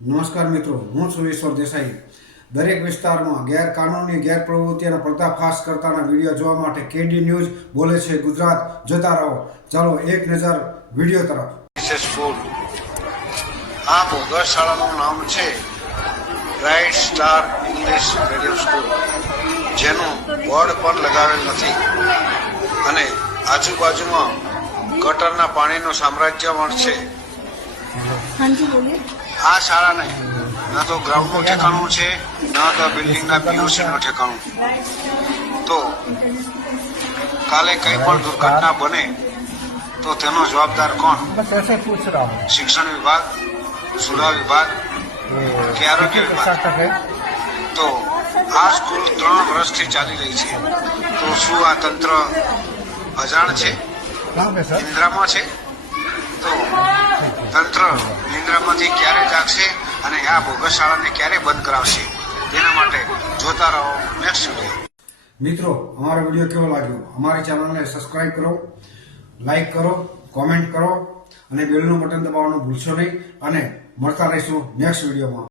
નમસ્કાર મિત્રો, હું છું ઈશ્વર દેસાઈ. દરેક વિસ્તારમાં ગેરકાનૂની ગેરપ્રવૃત્તિના પર્દાફાશ કરતાના વિડીયો જોવા માટે કેડી ન્યૂઝ બોલે છે ગુજરાત જોતા રહો. ચાલો એક નજર વિડીયો તરફ. સ્કૂલ આ બોગસ શાળાનું નામ છે bright star English medium school, જેનું બોર્ડ પણ લગાવેલ નથી અને આજુબાજુમાં ગટરના પાણીનું સામ્રાજ્ય પણ છે. આ શાળાને ના તો ગ્રાઉન્ડનું ઠેકાણું છે, ના તો બિલ્ડિંગના પીયુસીનું ઠેકાણું. તો કાલે કંઈ પણ દુર્ઘટના બને તો તેનો જવાબદાર કોણ? શિક્ષણ વિભાગ, સુરા વિભાગ કે આરોગ્ય વિભાગ? તો આ સ્કૂલ 3 વર્ષથી ચાલી રહી છે. તો શું આ તંત્ર અજાણ છે, નિંદ્રામાં છે? તો તંત્ર નિંદ્રામાંથી ક્યારે જાગશે અને આ બોગસ શાળાને ક્યારે બંધ કરાવશે, તેના માટે જોતા રહો નેક્સ્ટ વિડીયો. મિત્રો, અમારો વિડીયો કેવો લાગ્યો? અમારી ચેનલને સબસ્ક્રાઇબ કરો, લાઈક કરો, કોમેન્ટ કરો અને બેલનું બટન દબાવવાનું ભૂલશો નહીં. અને મળતા રહીશું નેક્સ્ટ વિડીયોમાં.